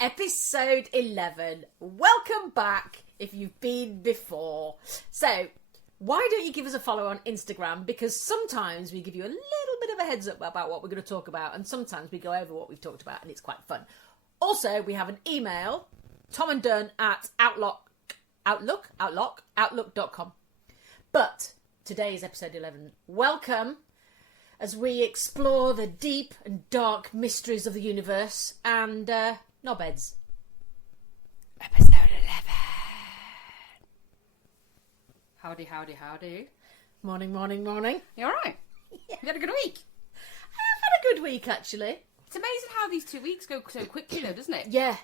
episode 11. Welcome back if you've been before. So, why don't you give us a follow on Instagram? Because sometimes we give you a little bit of a heads up about what we're going to talk about, and sometimes we go over what we've talked about, and it's quite fun. Also, we have an email, tomanddunn@outlook.com. But today is episode 11. Welcome as we explore the deep and dark mysteries of the universe and knobheads. Episode 11. Howdy, howdy, howdy. Morning, morning, morning. You alright? Yeah. You had a good week? I've had a good week, actually. It's amazing how these 2 weeks go so quickly though, doesn't it? Yeah.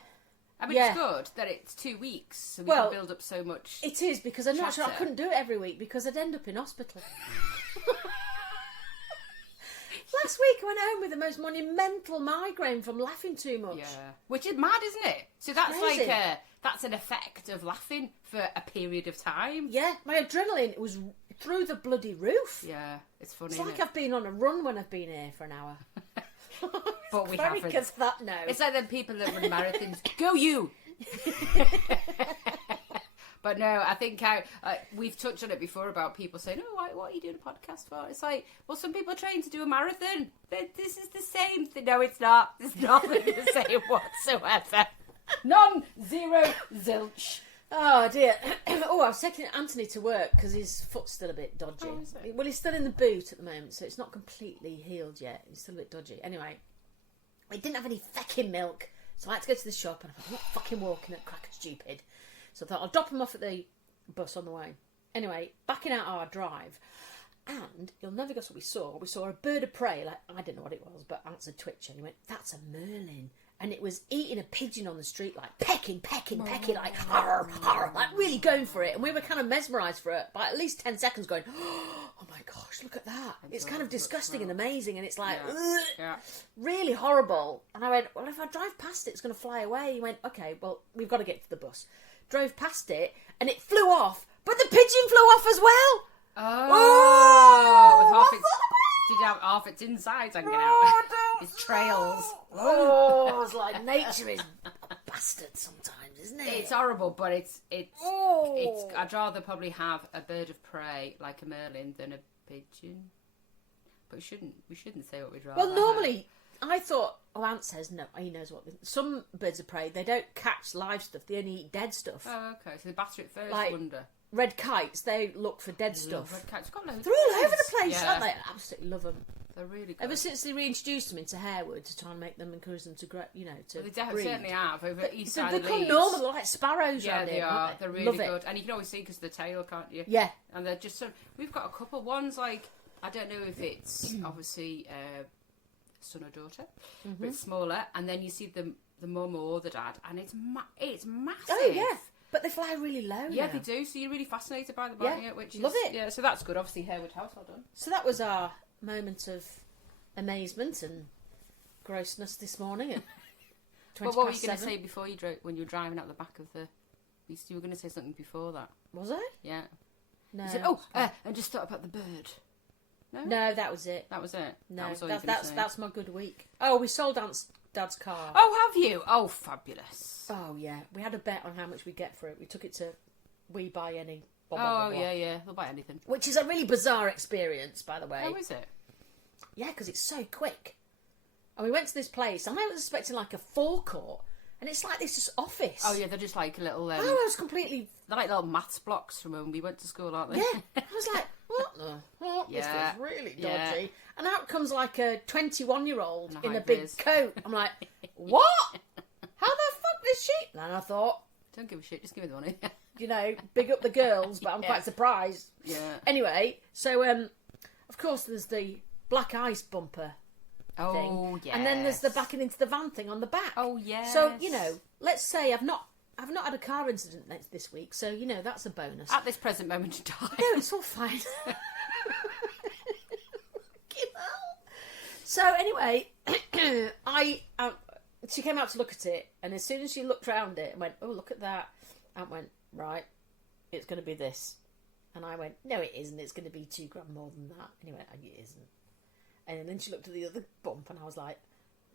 I mean, it's good that it's 2 weeks, so we can build up so much. It is, because I'm not sure I couldn't do it every week because I'd end up in hospital. Last week I went home with the most monumental migraine from laughing too much. Yeah. Which is mad, isn't it? So that's crazy. that's an effect of laughing for a period of time. Yeah, my adrenaline was through the bloody roof. Yeah, it's funny. It's like I've been on a run when I've been here for an hour. But we very haven't. That now. It's like them people that run marathons. Go you! But no, I think we've touched on it before about people saying, "Oh, what are you doing a podcast for?" It's like, well, some people are trained to do a marathon. This is the same thing. No, it's not. It's nothing the same whatsoever. None, zero, zilch. Oh dear. Oh, I was taking Anthony to work because his foot's still a bit dodgy. Oh, is it? Well, he's still in the boot at the moment, so it's not completely healed yet. He's still a bit dodgy. Anyway, we didn't have any fucking milk, so I had to go to the shop, and I thought, I'm not fucking walking at cracker stupid. So I thought I'll drop him off at the bus on the way. Anyway, backing out our drive, and you'll never guess what we saw. We saw a bird of prey, like, I didn't know what it was, but answered Twitch, and he went, "That's a merlin." And it was eating a pigeon on the street, like pecking, like har, har, like really going for it. And we were kind of mesmerised for it by at least 10 seconds going, oh my gosh, look at that. It's kind of disgusting and amazing. And it's like, really horrible. And I went, well, if I drive past it, it's going to fly away. He went, okay, well, we've got to get to the bus. Drove past it and it flew off, but the pigeon flew off as well. Oh, with half its insides hanging out. Its trails. Oh, I was like, nature is a bastard sometimes, isn't it? It's horrible, but it's. I'd rather probably have a bird of prey like a merlin than a pigeon. But we shouldn't say what we'd rather. Well, normally I thought. Oh, Ant says no. He knows what. Some birds of prey, they don't catch live stuff. They only eat dead stuff. Oh, okay. So they batter it first. Like, wonder. Red kites, they look for dead stuff. Red kites. Got loads. They're all over the place, yeah. aren't they? I absolutely love them. They're really good. Ever since they reintroduced them into Harewood to try and encourage them to grow, to they breed. certainly have over east side They've of become Leeds. normal. They're like sparrows. Yeah, around they here, are. aren't they? They're really love good, it. and you can always see because of the tail, can't you? Yeah. And they're just so. We've got a couple. One's like, I don't know if it's obviously son or daughter, but it's smaller, and then you see the mum or the dad, and it's massive. Oh yeah. But they fly really low. Yeah, now. they do. So you're really fascinated by them, aren't you? Which is, love it. Yeah, so that's good. Obviously, Harewood House, well done. So that was our moment of amazement and grossness this morning at 20 But what were you past going to 7. say before you drove when you were driving out the back of the? You were going to say something before that. Was I? Yeah. No. You said, I just thought about the bird. No, that was it. That was it. No, that was all that's my good week. Oh, we sold Dad's car. Oh, have you? Oh, fabulous. Oh yeah, we had a bet on how much we get for it. We took it to We Buy Any. Blah, Oh, blah, blah, yeah, they'll buy anything. Which is a really bizarre experience, by the way. Oh, is it? Yeah, because it's so quick. And we went to this place, and I was expecting like a forecourt, and it's like this office. Oh, yeah, they're just like a little... I was completely... They're like little maths blocks from when we went to school, aren't they? Yeah, I was like, what the? This Yeah. feels really dodgy. Yeah. And out comes like a 21-year-old In a in high a big vis. coat. I'm like, what? How the fuck does she? And I thought, Don't give a shit, just give me the money. big up the girls, but I'm Yeah. quite surprised. Yeah. Anyway, so of course there's the black ice bumper thing. Oh, yeah. And then there's the backing into the van thing on the back. Oh, yes. So, let's say I've not had a car incident this week, so, that's a bonus. At this present moment in time. No, it's all fine. So anyway, she came out to look at it, and as soon as she looked round it and went, "Oh, look at that," Aunt went, "Right, it's going to be this," and I went, "No, it isn't. It's going to be £2,000 more than that." And he went, "Oh, it isn't." And then she looked at the other bump, and I was like,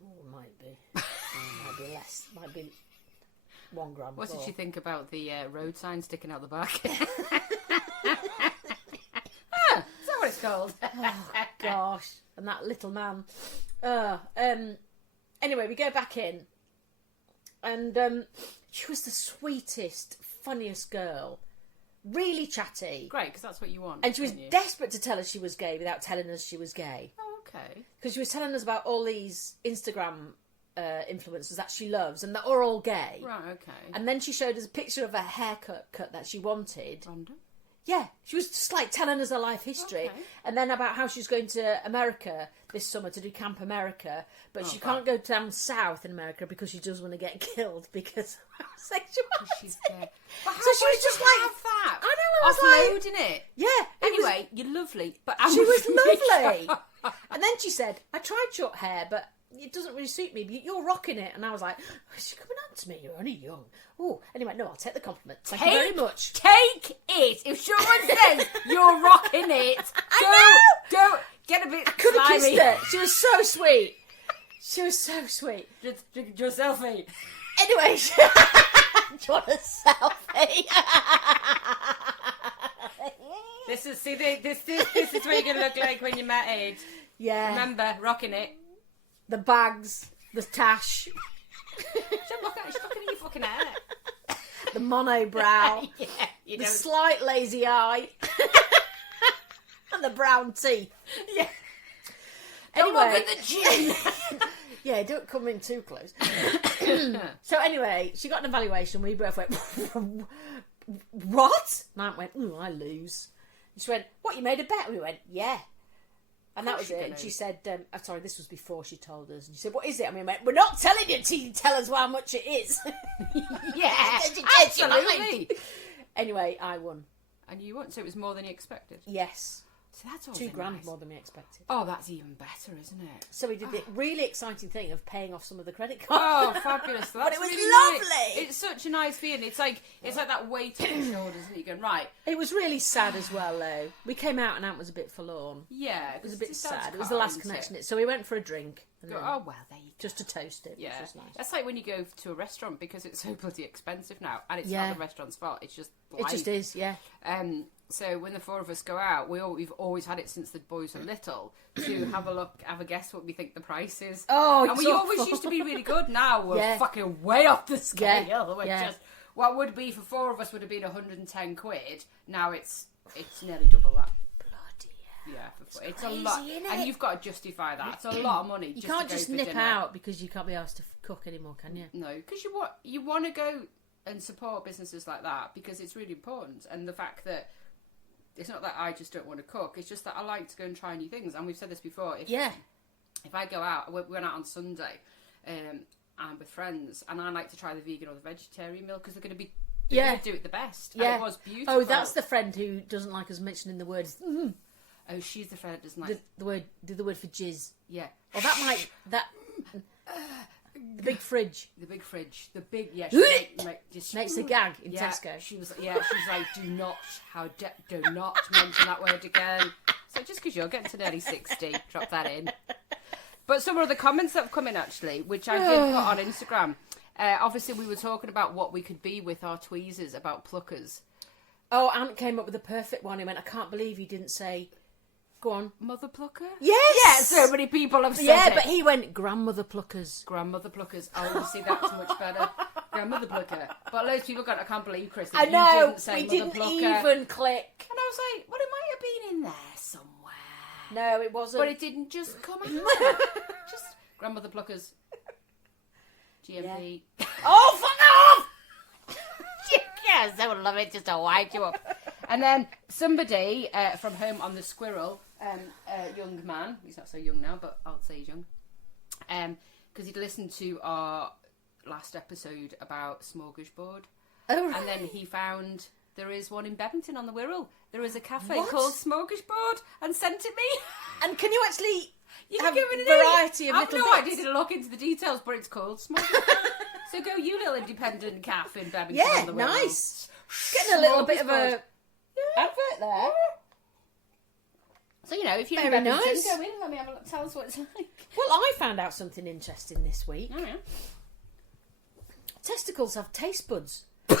"Oh, it might be. Might be less. Might be 1 gram. What did she think about the road sign sticking out the back? Is that what it's called? Oh, gosh. And that little man. Anyway, we go back in. And she was the sweetest, funniest girl. Really chatty. Great, because that's what you want. And she was desperate to tell us she was gay without telling us she was gay. Oh, okay. Because she was telling us about all these Instagram influencers that she loves and that are all gay. Right, okay. And then she showed us a picture of a haircut that she wanted. Random. Yeah, she was just like telling us her life history. Okay. And then about how she's going to America this summer to do Camp America, but she can't go down south in America because she does want to get killed because of sexuality. She's gay. But how So she was would just you like- have that? I know, I was offloading it. Yeah. Anyway, you're lovely, but She was lovely. And then she said, I tried short hair, but it doesn't really suit me. But you're rocking it. And I was like, oh, is she coming on to me? You're only young. Oh, anyway, no, I'll take the compliment. Thank you very much. Take it. If someone says you're rocking it, don't get a bit Could have slimy. kissed her. She was so sweet. She was so sweet. Just your selfie. Anyway, do you want a selfie? This is this is what you're gonna look like when you're my age. Yeah. Remember, rocking it. The bags, the tash, She's looking at your fucking hair. the monobrow, Yeah, you the know. slight lazy eye, and the brown teeth. Yeah. Anyway, Don't look at the chin. yeah, don't come in too close. So anyway, she got an evaluation. We both went, what? And I went, ooh, I lose. And she went, what, you made a bet? We went, yeah. And that was you're it. gonna. And she said, sorry, this was before she told us. And she said, what is it? And we went, we're not telling you until you tell us how much it is. Yeah, absolutely. Anyway, I won. And you won, so it was more than you expected. Yes. So that's all £2,000 nice. more than we expected. Oh, that's even better, isn't it? So we did the really exciting thing of paying off some of the credit cards. Oh, fabulous! But That's it was really lovely. Nice. It's such a nice feeling. It's like that weight on your shoulders, and you're going right. It was really sad as well, though. We came out and Ant was a bit forlorn. Yeah, It was a bit sad. It was the last connection. So we went for a drink. And then Oh well, there you go. just to toast it, Yeah, which was nice. that's like when you go to a restaurant because it's so bloody expensive now, and it's Yeah. not the restaurant's fault. It's just It just life. is, yeah. So when the four of us go out, we've always had it since the boys were little to have a guess what we think the price is. Oh, and we it's always awful. used to be really good. Now we're Yeah. fucking way off the scale. Yeah, We're yeah. just what would be for four of us would have been 110 quid. Now it's nearly double that. Bloody hell. Yeah, for four. It's crazy, a lot, innit? and you've got to justify that. It's a lot of money. You just can't to go just for nip dinner. out because you can't be asked to cook anymore, can you? No, because you want to go and support businesses like that because it's really important. And the fact that it's not that I just don't want to cook, it's just that I like to go and try new things. And we've said this before. If I go out, we went out on Sunday, and with friends, and I like to try the vegan or the vegetarian meal because they're going to be gonna do it the best. Yeah. And it was beautiful. Oh, that's the friend who doesn't like us mentioning the word. Oh, she's the friend that doesn't like. The word for jizz. Yeah. Or that might the big fridge The big fridge. The big yeah. She just makes a gag in yeah, Tesco. She's like, do not mention that word again. So just because you're getting to nearly 60, drop that in. But some of the comments that have come in actually, which I did put on Instagram. Obviously, we were talking about what we could be with our tweezers about pluckers. Oh, Ant came up with the perfect one. He went, I can't believe you didn't say. Go on. Mother plucker? Yes! Yeah, so many people have said Yeah, it. but he went grandmother pluckers. Grandmother pluckers. Oh, see, that's much better. Grandmother plucker. But loads of people got, I can't believe, Chris, that I know, you didn't say we mother didn't plucker. even click. And I was like, well, it might have been in there somewhere. No, it wasn't. But it didn't just come out. Just grandmother pluckers. GMP. Yeah. Oh, fuck off! Yes, I would love it just to wind you up. And then somebody from Home on the Squirrel, a young man, he's not so young now, but I'll say he's young, because he'd listened to our last episode about smorgasbord. Oh, right. And then he found there is one in Bevington on the Wirral. There is a cafe What? called Smorgasbord and sent it me. And can you actually have give it a variety of name. I've little no bits? idea to look into the details, but it's called Smorgasbord. So go you little independent cafe in Bevington Yeah, on the Wirral. nice. Getting a little bit of Smorgasbord. a advert there. So, you know, if you're Very in Bevington, nice. go in, let me have a look, tell us what it's like. Well, I found out something interesting this week. Oh, yeah. testicles have taste buds. What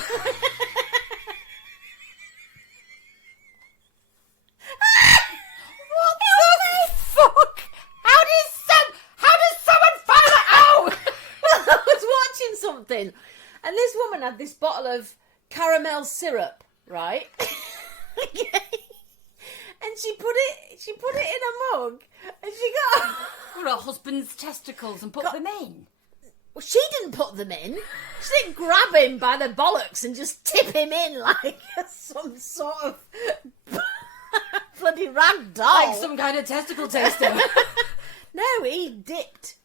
the fuck? How does someone find that out? I was watching something, and this woman had this bottle of caramel syrup, right? And she put it in a mug, and she got Well, her husband's testicles and put them in. Well, she didn't put them in. She didn't grab him by the bollocks and just tip him in like some sort of bloody rag doll. Like some kind of testicle taster. No, he dipped.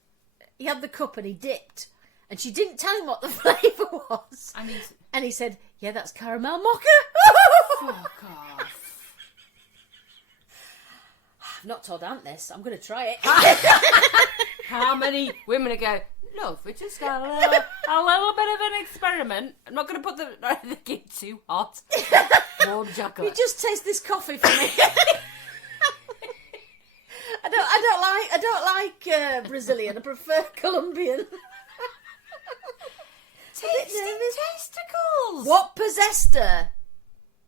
He had the cup and he dipped. And she didn't tell him what the flavour was. I mean, and he said, yeah, that's caramel mocha. fuck off. I've not told Aunt this. I'm going to try it. How many women go, love, we just got a little bit of an experiment. I'm not going to put the kid too hot. Warm chocolate. You just taste this coffee for me. I don't like Brazilian. I prefer Colombian. Tasting testicles. What possessed her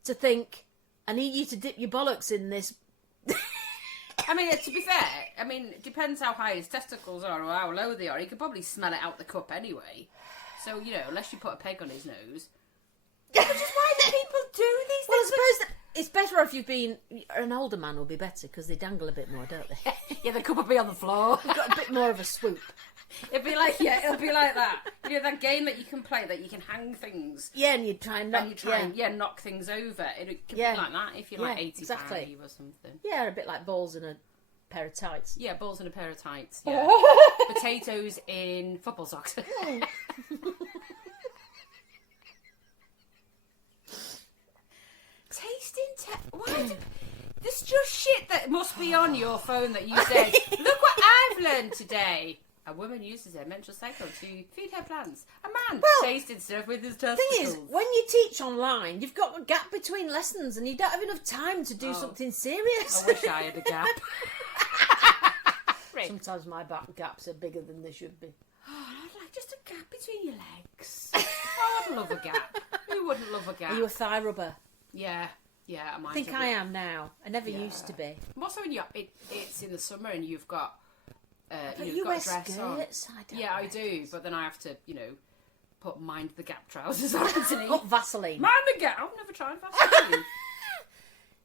to think, I need you to dip your bollocks in this? I mean, to be fair, it depends how high his testicles are or how low they are. He could probably smell it out the cup anyway. So, unless you put a peg on his nose. Which is why do people do these Well, I things? suppose that it's better if you've been... An older man will be better because they dangle a bit more, don't they? Yeah, the cup will be on the floor. They've got a bit more of a swoop. It'll be like that. That game that you can play that you can hang things. Yeah, and you try and knock... And you try and knock things over. It could be like that if you're like 80 exactly. pounds or something. Yeah, a bit like balls in a pair of tights. Yeah, balls in a pair of tights. Yeah. Potatoes in football socks. Tasting this just shit that must be on your phone that you said, look what I've learned today. A woman uses her menstrual cycle to feed her plants. A man tasting stuff with his testicles. The thing is, when you teach online, you've got a gap between lessons and you don't have enough time to do something serious. I wish I had a gap. Sometimes my back gaps are bigger than they should be. Oh, I'd like just a gap between your legs. I would love a gap. Who wouldn't love a gap? Are you a thigh rubber? Yeah, I think I am now. I never used to be. Also, when it's in the summer and you've got, But you've you got wear a dress skirts. on. I do, but then I have to, put mind the gap trousers on underneath. Oh, Vaseline. Mind the gap. I've never tried Vaseline.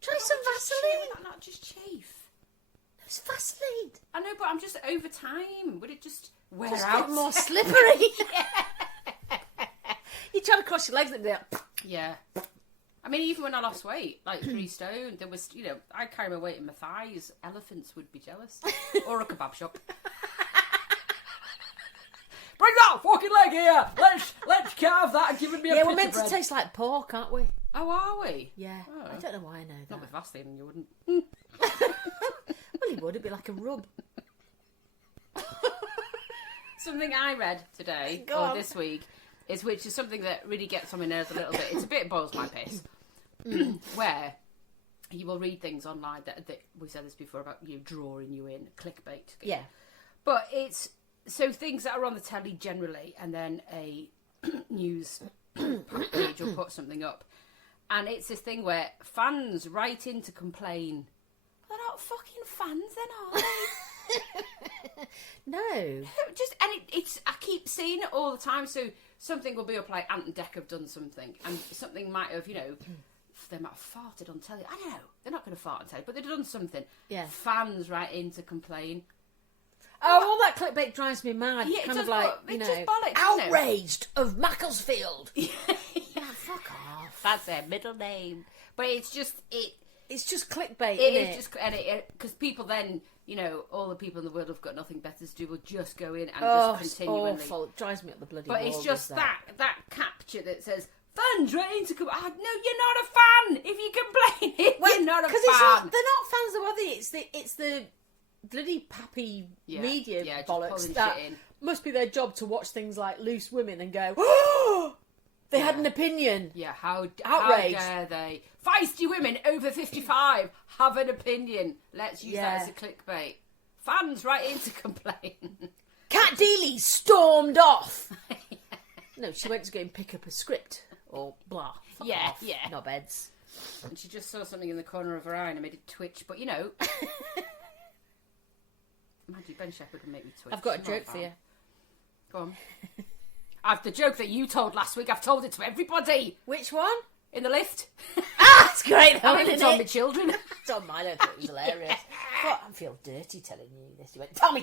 Try some Vaseline. Would that not just chafe? It's Vaseline. I know, but I'm just over time. Would it just wear Just out? get more slippery. You try to cross your legs and be like... Yeah. I mean, even when I lost weight, like 3 stone, there was, I carry my weight in my thighs. Elephants would be jealous. Or a kebab shop. Bring that fucking leg here! Let's carve that and give it me a Yeah, bit we're meant of bread. to taste like pork, aren't we? Oh, are we? Yeah. Oh. I don't know why I know that. Not with Vaseline, you wouldn't. Well, it would. It'd be like a rub. Something I read today, Go or on. this week, which is something that really gets on my nerves a little bit. It's a bit boils my piss. Where you will read things online that we said this before about drawing you in, clickbait. Yeah. But it's so things that are on the telly generally, and then a news page will put something up, and it's this thing where fans write in to complain. They're not fucking fans, then, are they? No. It's I keep seeing it all the time. So something will be up like Ant and Dec have done something, and something might have they might have farted on telly. I don't know. They're not going to fart on telly, but they've done something. Yeah. Fans write in to complain. Oh, all that clickbait drives me mad. Yeah, it kind does, of like, but it's just bollocks, isn't it? outraged of Macclesfield. Yeah, fuck off. That's their middle name. But it's just It's just clickbait, It isn't is just, and because people then, all the people in the world who've got nothing better to do will just go in and just continually. It's awful. It drives me up the bloody But wall. it's just does that capture that says fans ready to come. Oh, no, you're not a fan. If you complain, you're not a fan. Because they're not fans, though, are they? It's the bloody pappy media just bollocks pulling that shit in. must be their job to watch things like Loose Women and go, oh, they had an opinion. Yeah, how Outraged. dare they? Feisty women over 55 have an opinion. Let's use that as a clickbait. Fans right in to complain. Cat Dealey stormed off. No, she went to go and pick up a script or blah. Fuck Yeah, off, yeah. knobheads. And she just saw something in the corner of her eye and it made it twitch. But, you know... Imagine Ben Shepherd would make me twitch. I've got a joke for you. Go on. The joke that you told last week, I've told it to everybody. Which one? In the lift. That's great, though, I isn't told it? my children. It's on mine. I thought it was hilarious. I feel dirty telling you this. You went, tell me.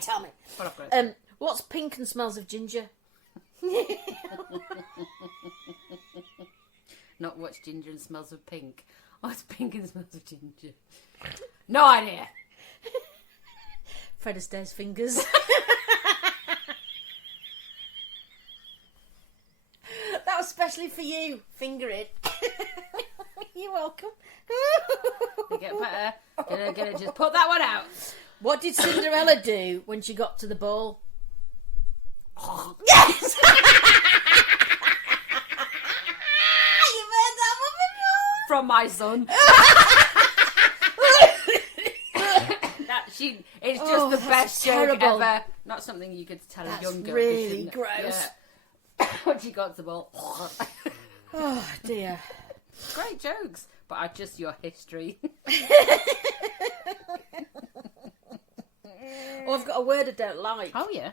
But I've got it. What's pink and smells of ginger? Not what's ginger and smells of pink. What's pink and smells of ginger? No idea. Fred Astaire's fingers. That was specially for you. Finger it. You're welcome. They get better. Gonna just put that one out. What did Cinderella do when she got to the ball? Yes! You've heard that one before? From my son. It's just the best joke ever. Not something you could tell a young girl. Really gross. Yeah. When she got the ball. Oh dear. Great jokes, but are just your history. Oh, I've got a word I don't like. Oh yeah.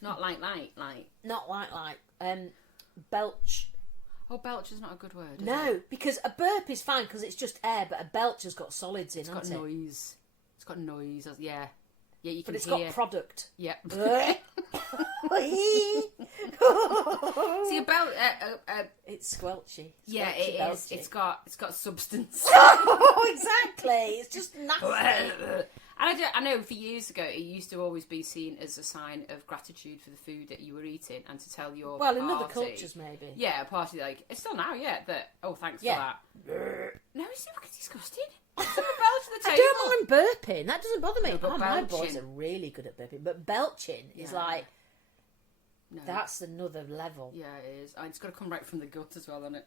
Not like. Not like. Belch. Oh, belch is not a good word. Is No, it? because a burp is fine because it's just air, but a belch has got solids in, It's got hasn't it? noise. It's got noise. Yeah. Yeah, you can But it's hear. got product. Yeah. See, about It's squelchy. yeah, Squelchy it is. belchy. It's got substance. Oh, exactly. It's just nasty. And I know for years ago it used to always be seen as a sign of gratitude for the food that you were eating and to tell your Well, party, in other cultures, maybe. yeah, a party like it's still now, yeah. That thanks Yeah. for that. No, it's fucking disgusting. Someone belch at the I table. don't mind burping. That doesn't bother me. No, but my belching. boys are really good at burping. But belching is Yeah. like, No. that's another level. Yeah, it is. And it's got to come right from the gut as well, isn't it?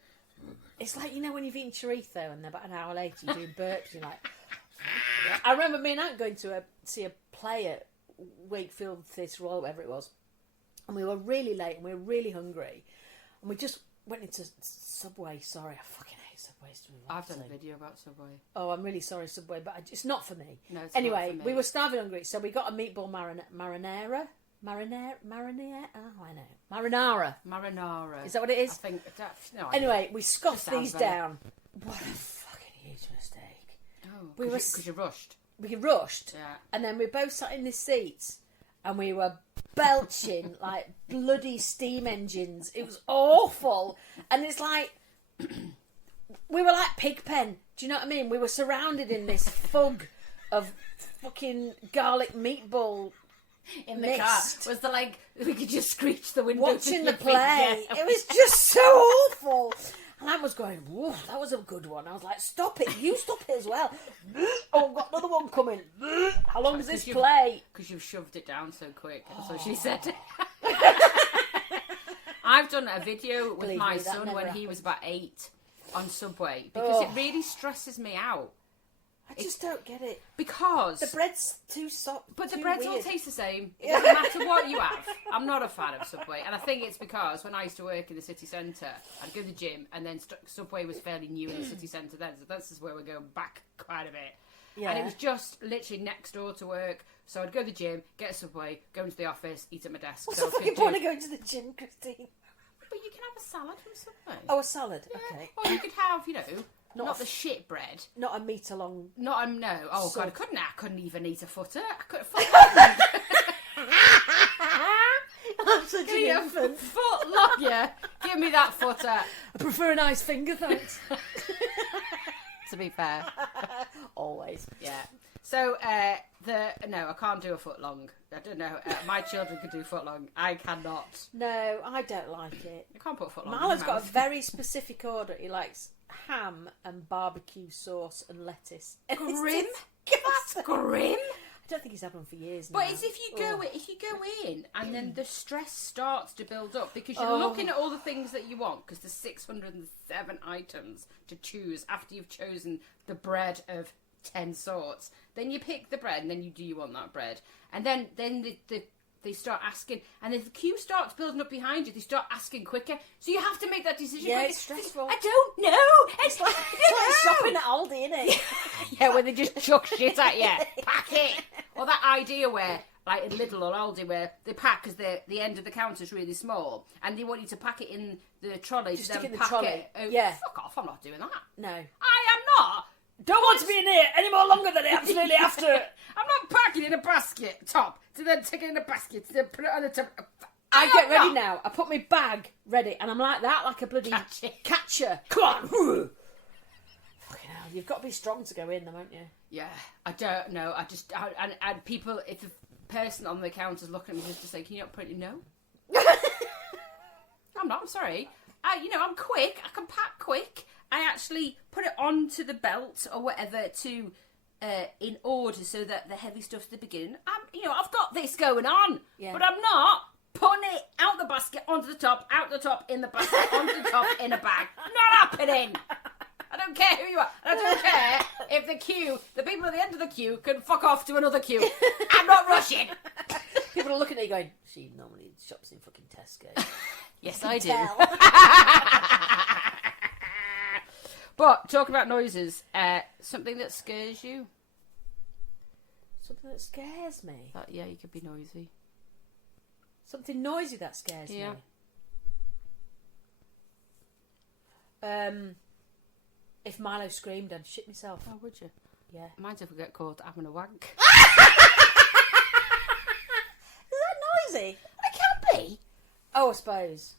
It's like, you know, when you've eaten chorizo and then about an hour later you're doing burps, you're like... I remember me and Aunt going to see a play at Wakefield Theatre or whatever it was. And we were really late and we were really hungry. And we just went into Subway. Sorry, I fucking hate Subways. I've done a video about Subway. Oh, I'm really sorry, Subway, but it's not for me. No, it's anyway, not for me. we were starving hungry, so we got a meatball marinara. Oh, I know. Marinara. Is that what it is? I think. No, Anyway, we scoffed Sounds these better. down. What a fucking huge mistake. Oh, We were because you rushed. We rushed, Yeah. and then we both sat in the seats, and we were belching like bloody steam engines. It was awful, and it's like we were like Pigpen. Do you know what I mean? We were surrounded in this fog of fucking garlic meatball In the mixed. car was the like we could just screech the window. Watching the with your play, finger. it was just so awful. And I was going, whoa, that was a good one. I was like, stop it, you stop it as well. Oh, I've got another one coming. How long does this play? Because you've shoved it down so quick. So she said. I've done a video with Believe my me, that son never when he was about 8 on Subway because Oh. it really stresses me out. I just don't get it. Because The bread's too soft. But the too breads all weird. taste the same. It doesn't matter what you have. I'm not a fan of Subway. And I think it's because when I used to work in the city centre, I'd go to the gym and then Subway was fairly new in the city centre then. So this is where we're going back quite a bit. Yeah. And it was just literally next door to work. So I'd go to the gym, get a Subway, go into the office, eat at my desk. What's so the I could fucking do- point of going to the gym, Christine? But you can have a salad from Subway. Oh, a salad. Yeah. Okay. Or you could have, Not not a the shit bread. Not a meter long. Not no. Oh So- god, I couldn't even eat a footer. I couldn't. I'm such Give me an a infant. foot long, yeah. Give me that footer. I prefer a nice finger, thanks. To be fair, Always. yeah. So no, I can't do a foot long. I don't know. My children can do foot long. I cannot. No, I don't like it. I can't put a foot long. Marlon's in got my a mouth. very specific order. He likes ham and barbecue sauce and lettuce. And it's Grim. disgusting. That's grim. I don't think he's had one for years now. But it's if you go in and then the stress starts to build up because you're looking at all the things that you want because there's 607 items to choose after you've chosen the bread of 10 sorts. Then you pick the bread and then do you want that bread? And then the they start asking, and if the queue starts building up behind you, they start asking quicker. So you have to make that decision. Yeah, quicker. it's stressful. I don't know. It's like shopping at Aldi, isn't it? Yeah, when they just chuck shit at you. Pack it. Or that idea where, like in Lidl or Aldi, where they pack because the end of the counter is really small, and they want you to pack it in the trolley. Just to stick then it in the pack trolley. it. Oh, Yeah. Fuck off! I'm not doing that. No. I am not. Don't want to be in here any more longer than I absolutely have to. I'm not packing in a basket top to then take it in a basket to then put it on the top. I get ready now. I put my bag ready, and I'm like that, like a bloody catcher. Come on. Fucking hell, you've got to be strong to go in, though, won't you? Yeah, I don't know. And people, if the person on the counter's looking at me, just say, "Can you not put it?" No. I'm not. I'm sorry. I'm quick. I can pack quick. I actually put it onto the belt or whatever to in order so that the heavy stuff's at the beginning. I've got this going on, but I'm not putting it out the basket onto the top, out the top in the basket, onto the top in a bag. Not happening. I don't care who you are. I don't care if the people at the end of the queue can fuck off to another queue. I'm not rushing. People are looking at you going, she normally shops in fucking Tesco. Yes, I do. But talking about noises, something that scares you. Something that scares me. Yeah, you could be noisy. Something noisy that scares me. If Milo screamed, I'd shit myself. Oh, would you? Yeah. Mine's if we get caught having a wank. Is that noisy? It can be. Oh, I suppose.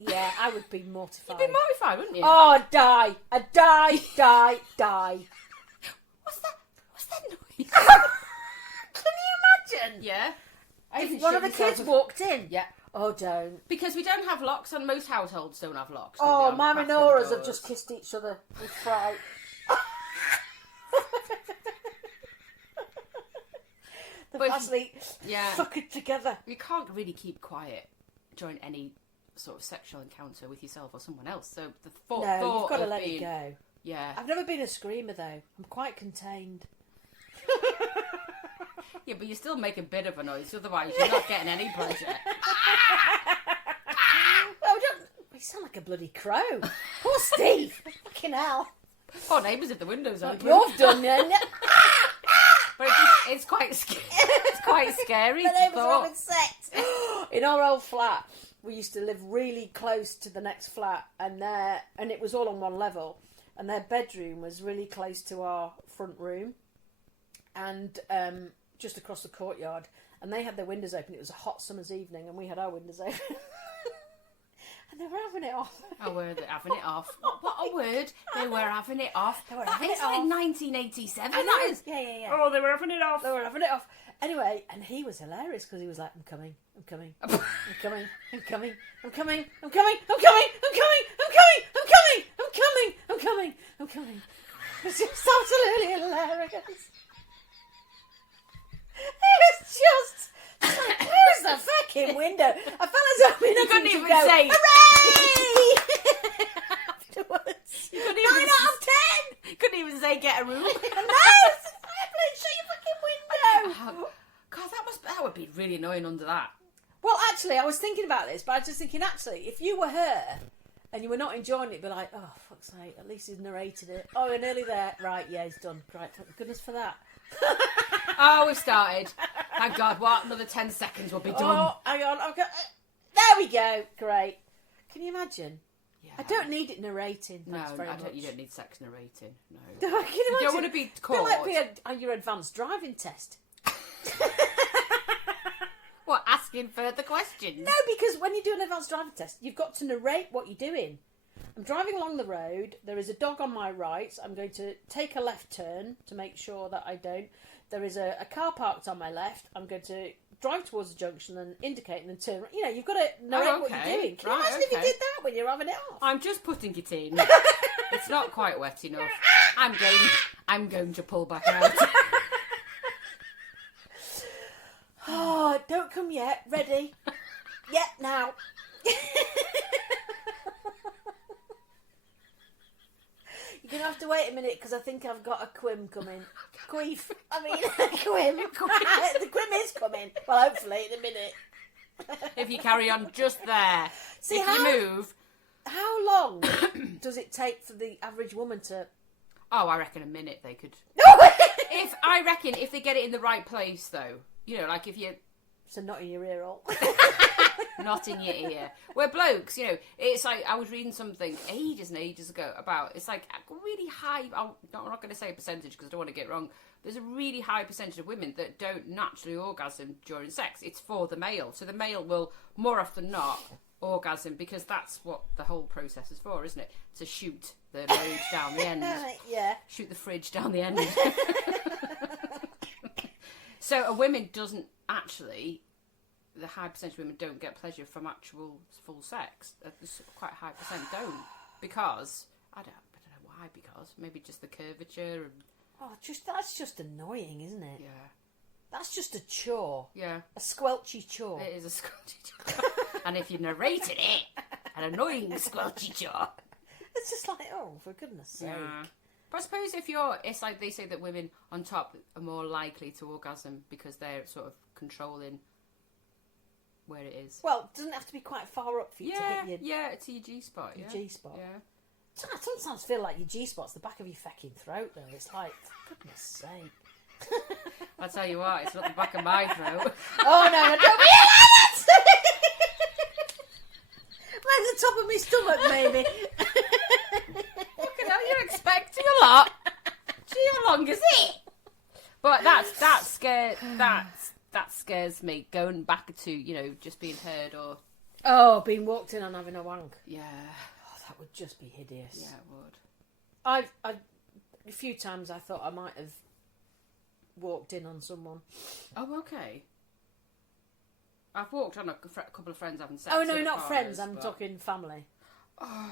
Yeah, I would be mortified. You'd be mortified, wouldn't you? Oh, I'd die. I'd die. What's that noise? Can you imagine? Yeah. If one of the kids walked in. Yeah. Oh, don't. Because we don't have locks, and most households don't have locks. Oh, my my Minoras have just kissed each other with fright. They're actually fucking together. You can't really keep quiet during any sort of sexual encounter with yourself or someone else. So the thought you've got to of let being, it go. Yeah. I've never been a screamer though. I'm quite contained. Yeah, but you still make a bit of a noise, otherwise you're not getting any pleasure. Well, you sound like a bloody crow. Poor Steve. Fucking hell. Poor neighbours if the windows open. You've done then. But it's quite scary. It's quite scary. The neighbours are having sex. In our old flat, we used to live really close to the next flat, and it was all on one level, and their bedroom was really close to our front room, and just across the courtyard, and they had their windows open. It was a hot summer's evening, and we had our windows open. And they were having it off. Oh, were they having it off? What a word. They were having it off. They were having it like off. 1987. I know. That is. Yeah. Oh, they were having it off. They were having it off. Anyway, and he was hilarious because he was like, I'm coming. It's just absolutely hilarious. It was just like, where's the fucking window? I felt as though You couldn't even go, say, hooray! Afterwards. You couldn't 9 even out of 10! You couldn't even say get a room. No! It's a fireplace, shut your fucking window! God, that would be really annoying under that. Well, actually, I was thinking about this, but I was just thinking, actually, if you were her and you were not enjoying it, it'd be like, oh, fuck's sake, at least he's narrated it. Oh, we're nearly there. Right, yeah, he's done. Right, thank goodness for that. Oh, we've started. Thank God, what? Another 10 seconds will be done. Oh, hang on. Okay. There we go. Great. Can you imagine? Yeah. I don't need it narrating. No, Thanks very much. you don't need sex narrating. No. Can you imagine? You don't want to be caught. Like your advanced driving test. What, asking further questions? No, because when you do an advanced driving test, you've got to narrate what you're doing. I'm driving along the road. There is a dog on my right. I'm going to take a left turn to make sure that I don't. There is a car parked on my left. I'm going to drive towards the junction and indicate and then turn. You know, you've got to narrate what you're doing. Can you imagine if you did that when you're having it off? I'm just putting it in. It's not quite wet enough. I'm going to pull back out. Oh, don't come yet. Ready? Yep, now. You're going to have to wait a minute because I think I've got a quim coming. queef. I mean, quim. The quim is coming. Well, hopefully in a minute. If you carry on just there. See, if you move... How long does it take for the average woman to... Oh, I reckon a minute they could... I reckon if they get it in the right place, though. You know, like if you... So not in your ear hole. Not in your ear. We're blokes, you know. It's like, I was reading something ages and ages ago about, it's like a really high, I'm not going to say a percentage because I don't want to get it wrong. There's a really high percentage of women that don't naturally orgasm during sex. It's for the male. So the male will, more often than not, orgasm because that's what the whole process is for, isn't it? To shoot the load down the end. Yeah. Shoot the fridge down the end. So a woman doesn't actually, the high percentage of women don't get pleasure from actual full sex. Quite a high percent don't. Because, I don't know why, because maybe just the curvature. And... Oh, that's just annoying, isn't it? Yeah. That's just a chore. Yeah. A squelchy chore. It is a squelchy chore. And if you narrated it, an annoying squelchy chore. It's just like, oh, for goodness sake. Yeah. But I suppose it's like they say that women on top are more likely to orgasm because they're sort of controlling where it is. Well, it doesn't have to be quite far up for you to hit to your G-spot. your Yeah. G-spot. Yeah. I sometimes feel like your G-spot's the back of your fucking throat, though. It's like, for goodness sake. I'll tell you what, it's not the back of my throat. Oh, no, I don't realise that! Like the top of my stomach, maybe. Fucking hell, you're expecting a lot. Gee, how long is it? But that scares me, going back to, you know, just being heard or... Oh, being walked in on having a wank. Yeah. Oh, that would just be hideous. Yeah, it would. I've a few times I thought I might have walked in on someone. Oh, okay. I've walked on a couple of friends having sex. Oh, no, with not partners, friends, I'm talking family. Oh,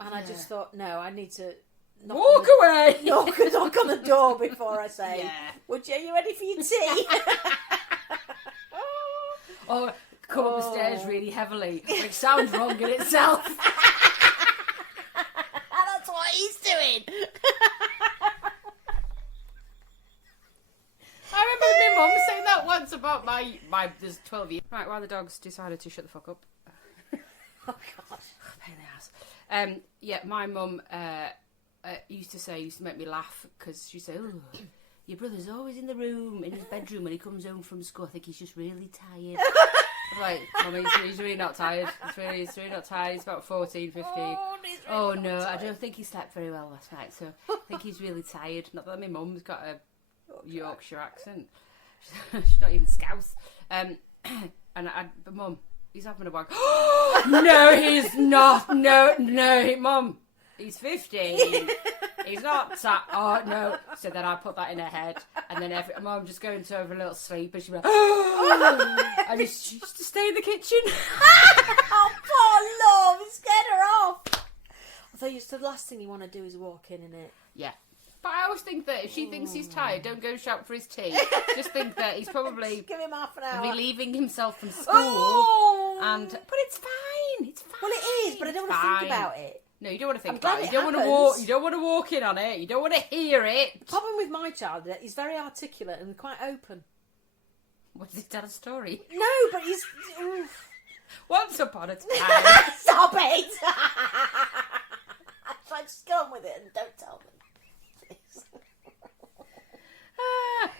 and I just thought, no, I need to... Walk away! Knock on the door before I say, Yeah. Would you, are you ready for your tea? Or come up the stairs really heavily, which sounds wrong in itself. That's what he's doing. I remember my mum saying that once about my there's 12 years. Right, while the dogs decided to shut the fuck up. Oh, God. Pain in the ass. Yeah, my mum used to make me laugh because she said, oh, your brother's always in the room, in his bedroom when he comes home from school. I think he's just really tired. I'm like, Mum, he's really not tired. He's really not tired. He's about 14, 15. Oh, no, I don't think he slept very well last night, so I think he's really tired. Not that my mum's got a Yorkshire accent. She's not even Scouse. But Mum, he's having a wank. No, he's not. No, Mum. He's 15. He's not. Oh, no. So then I put that in her head. And then Mum just going to have a little sleep. And she'd be like, oh! And she used to stay in the kitchen. Oh, poor love. It scared her off. I thought the last thing you want to do is walk in it. Yeah. But I always think that if she thinks he's tired, don't go shout for his tea. Just think that he's probably Just give him half an hour. relieving himself from school. Oh! But it's fine. It's fine. Well, it is, but I don't want to think about it. No, you don't want to think I'm glad about it. it You don't want to happens. walk. You don't want to walk in on it. You don't want to hear it. The problem with my child is he's very articulate and quite open. What, does he tell a story? No, but he's... Once upon a time. Stop it! Try to go on with it and don't tell me. Please.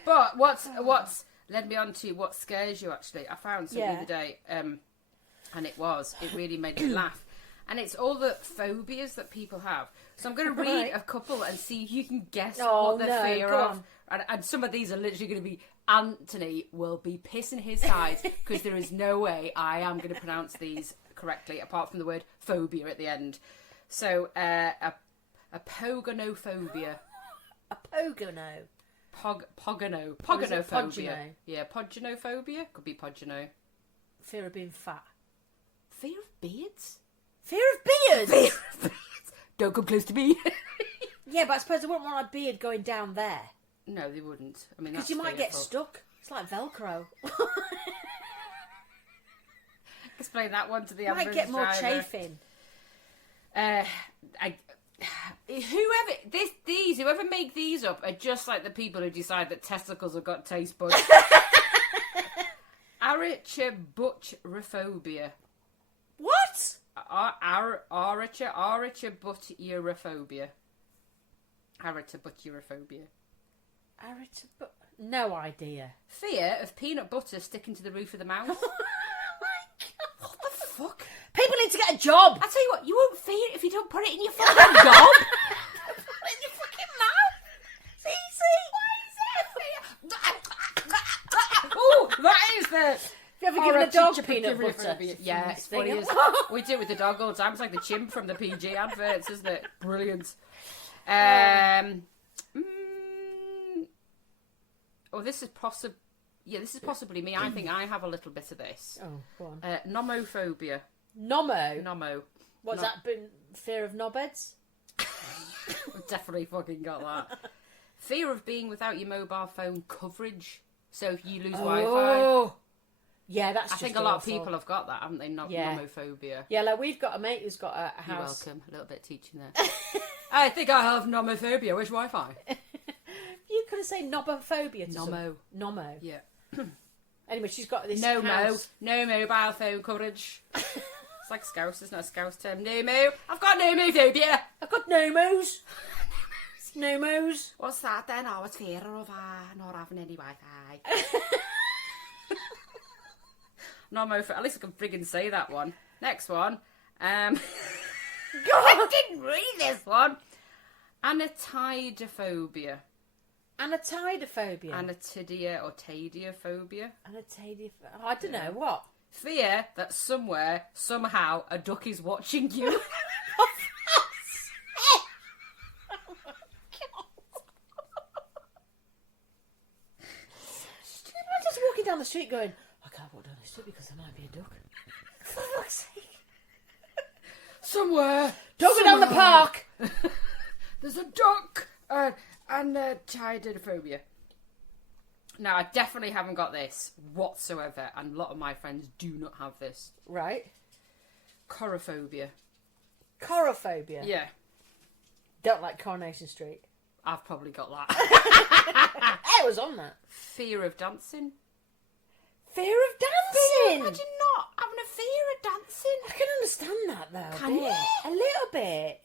But what's led me on to what scares you, actually. I found something the other day, and it really made me laugh. And it's all the phobias that people have. So I'm going to read a couple and see if you can guess what they're fear of. And some of these are literally going to be... Anthony will be pissing his sides because there is no way I am going to pronounce these correctly, apart from the word phobia at the end. So, a pogonophobia. A pogono. Pogonophobia. Podgeno? Yeah, podgenophobia. Could be podgeno. Fear of being fat. Fear of beards? Fear of beards? Fear of beards. Don't come close to me. Yeah, but I suppose I wouldn't want a beard going down there. No, they wouldn't. I mean, because you might get stuck. It's like Velcro. Explain that one to the average might get more driver. chafing. whoever make these up are just like the people who decide that testicles have got taste buds. Arachibutcherophobia. What? Arachibutcherophobia. Arachibutcherophobia. No idea. Fear of peanut butter sticking to the roof of the mouth. Oh my God. What the fuck? People need to get a job. I tell you what, you won't feel it if you don't put it in your fucking gob. Put it in your fucking mouth. It's easy. Oh, that is the... Have you ever given a dog peanut butter? Yeah, it's funny. We do it with the dog all the time. It's like the chimp from the PG adverts, isn't it? Brilliant. This is possible. Yeah, this is possibly me. I think I have a little bit of this. Oh, go on. Nomophobia. Nomo? What's that been? Fear of knobheads? We've definitely fucking got that. Fear of being without your mobile phone coverage. So if you lose Wi-Fi. Yeah, that's I think a lot of people have got that, haven't they? Nomophobia. Yeah, like we've got a mate who's got a You're house. welcome. A little bit of teaching there. I think I have nomophobia. Where's Wi-Fi? You could have said nomophobia to Nomo. Yeah. Anyway, she's got this No house. no mobile phone coverage. It's like Scouse, it's not a Scouse term. No-mo. I've got nomophobia. I've got nomos. Nomos. What's that then? Oh, it's fear of not having any Wi-Fi. At least I can friggin' say that one. Next one. God, I didn't read this one. Anatidophobia. Anatidophobia. Anatidia or tadiophobia. I don't know, what? Fear that somewhere, somehow, a duck is watching you. I'm just walking down the street going, I can't walk down the street because there might be a duck. For fuck's sake. Somewhere. Duck down the park. There's a duck. Anatidophobia. Now, I definitely haven't got this whatsoever, and a lot of my friends do not have this. Right. Chorophobia. Chorophobia? Yeah. Don't like Coronation Street. I've probably got that. I was on that. Fear of dancing. Fear of dancing? Imagine not having a fear of dancing. I can understand that, though. Can you? A little bit.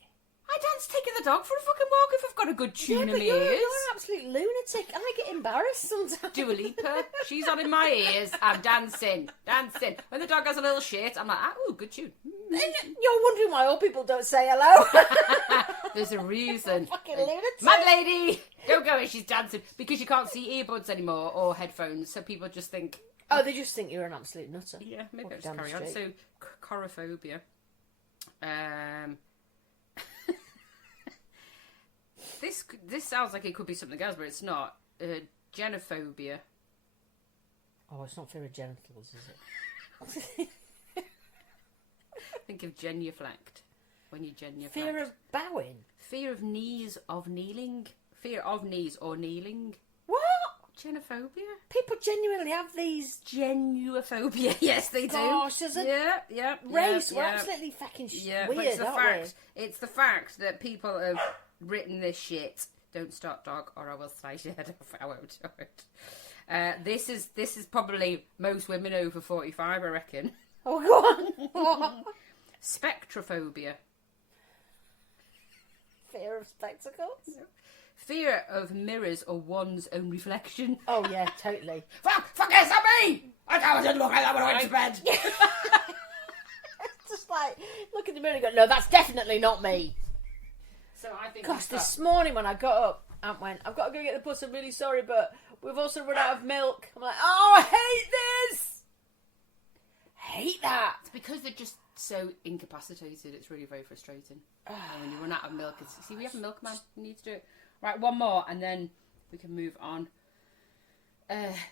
I dance taking the dog for a fucking walk if I've got a good tune in my you're ears. an absolute lunatic. I get embarrassed sometimes. Dua Lipa, she's on in my ears. I'm dancing. When the dog has a little shit, I'm like, ooh, good tune. You're wondering why old people don't say hello. There's a reason. Fucking lunatic. Mad lady, don't go in, she's dancing. Because you can't see earbuds anymore or headphones, so people just think... Oh, they just think you're an absolute nutter. Yeah, maybe I'll just carry on. So, chorophobia. This sounds like it could be something else, but it's not. Genophobia. Oh, it's not fear of genitals, is it? Think of genuflect. When you genuflect. Fear of bowing. Fear of knees of kneeling. Fear of knees or kneeling. What? Genophobia? People genuinely have these... Genuophobia. Yes, they do. Gosh, there's a race. We're absolutely fucking weird, but it's the aren't fact. It's the fact that people have written this shit. Don't start, dog, or I will slice your head off. I won't do it. This is probably most women over 45, I reckon. Oh, go on. Spectrophobia. Fear of spectacles? Fear of mirrors or one's own reflection. Oh, yeah, totally. Fuck, it's not me! I didn't look like that when I went to bed. It's just like, look in the mirror and go, no, that's definitely not me. So I think... Gosh, this morning when I got up, Aunt went, I've got to go get the bus, I'm really sorry, but we've also run out of milk. I'm like, oh, I hate this! Hate that. It's because they're just so incapacitated. It's really very frustrating. And when you run out of milk, see, we have a milkman. You need to do it. Right, one more, and then we can move on.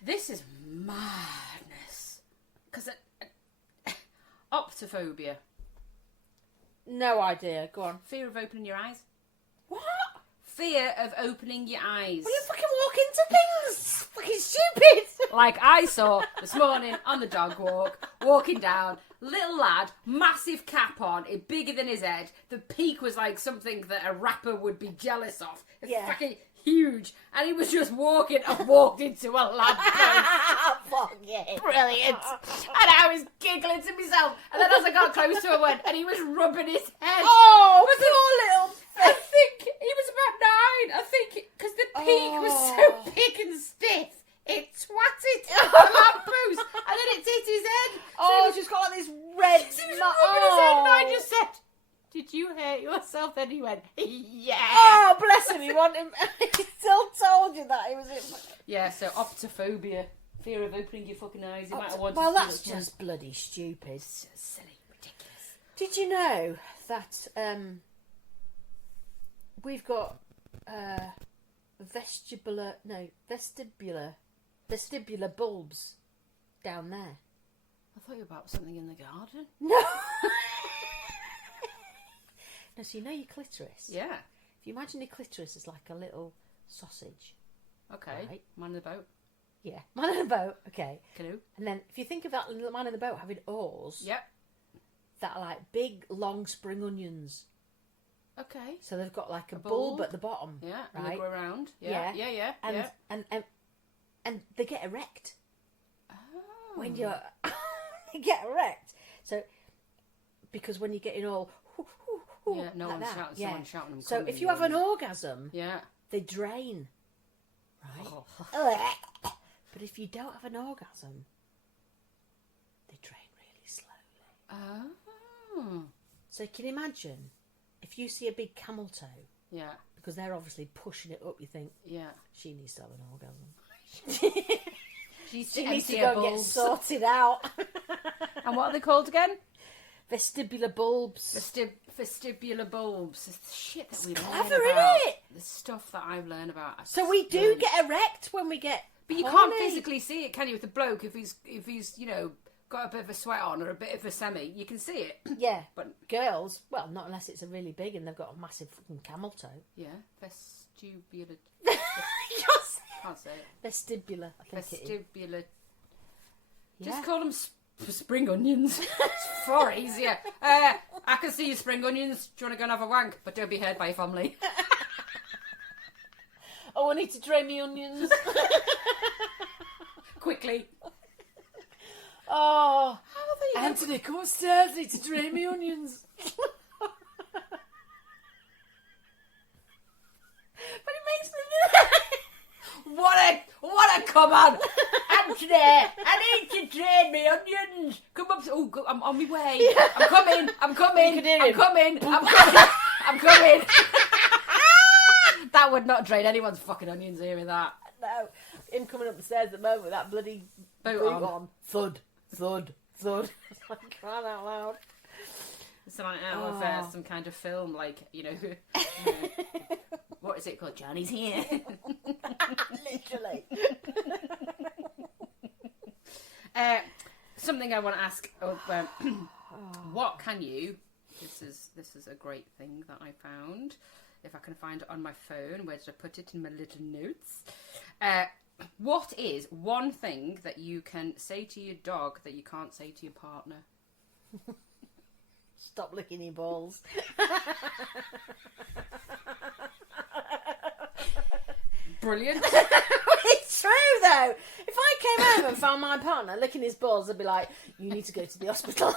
This is madness. Because optophobia. No idea. Go on. Fear of opening your eyes. What? Fear of opening your eyes. Well, you fucking walk into things. Fucking stupid. Like I saw this morning on the dog walk, walking down, little lad, massive cap on, it bigger than his head. The peak was like something that a rapper would be jealous of. It's fucking huge. And he was just walking and walked into a lamppost. Fuck yeah. Brilliant. And I was giggling to myself. And then as I got close to him, and he was rubbing his head. Oh, poor little... I think he was about 9. I think because the peak was so big and stiff, it twatted the lamppost and then it hit his head. Oh, it's just got like this red... He was rubbing his head, and I just said, "Did you hurt yourself?" Then he went, "Yeah." Oh, bless him. He still told you that. He was... Yeah, so optophobia. Fear of opening your fucking eyes. You might have wanted well, to that's just bloody stupid. It's silly, ridiculous. Did you know that we've got vestibular bulbs down there? I thought you were about something in the garden. No. No, so you know your clitoris? Yeah. If you imagine your clitoris as like a little sausage. Okay. Right. Man in the boat. Yeah. Man in a boat. Okay. Canoe. And then if you think of that little man in the boat having oars. Yep. That are like big, long spring onions. Okay. So they've got like a bulb at the bottom. Yeah. Right? And they go around. Yeah. And they get erect. Oh. When you're... they get erect. So, because when you're getting all... Yeah, no like one's that. shouting. Yeah. Someone's shouting them. So if you have an orgasm, they drain. Right? Oh. But if you don't have an orgasm, they drain really slowly. Oh. So can you imagine if you see a big camel toe? Yeah. Because they're obviously pushing it up, you think, yeah, she needs to have an orgasm. She needs to go and get sorted out. And what are they called again? Vestibular bulbs. Vestibular bulbs. It's the shit that we learn clever, about. isn't it? The stuff that I've learned about. So we do get erect when we get... But you can't physically see it, can you? With a bloke, if he's got a bit of a sweat on or a bit of a semi, you can see it. Yeah, but girls, well, not unless it's a really big and they've got a massive fucking camel toe. Yeah, vestibular. Yes. Can't say it. Vestibular, I think Vestibular. it is. Just call them spring onions. It's far easier. I can see your spring onions. Do you want to go and have a wank? But don't be heard by your family. Oh, I need to drain me onions. Quickly. Oh, Anthony, come upstairs. I need to drain me onions. But it makes me... What a command! Anthony, I need to drain me onions. Come up. I'm on my way. Yeah. I'm coming. I'm coming. That would not drain anyone's fucking onions hearing that. No. Him coming up the stairs at the moment with that bloody boot on. Thud, thud, thud. I'm crying out loud. Something out of some kind of film, like, what is it called? Johnny's here. Literally. Something I want to ask. What can you? This is a great thing that I found. If I can find it on my phone, where did I put it in my little notes? What is one thing that you can say to your dog that you can't say to your partner? Stop licking your balls. Brilliant. It's true though. If I came home and found my partner licking his balls, I'd be like, you need to go to the hospital.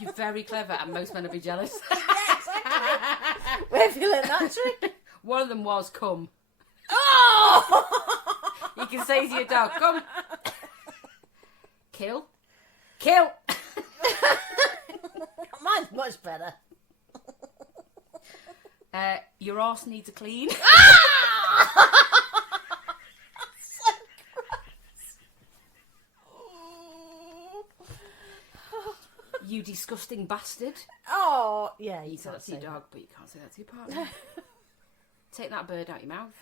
You're very clever, and most men would be jealous. Yeah, exactly. Where have you learned that trick? One of them was come. Oh! You can say to your dog, come. Kill. Kill. Mine's much better. Your arse needs a clean. So gross. You disgusting bastard. Oh, yeah, You say that to your dog, but you can't say that to your partner. Take that bird out your mouth.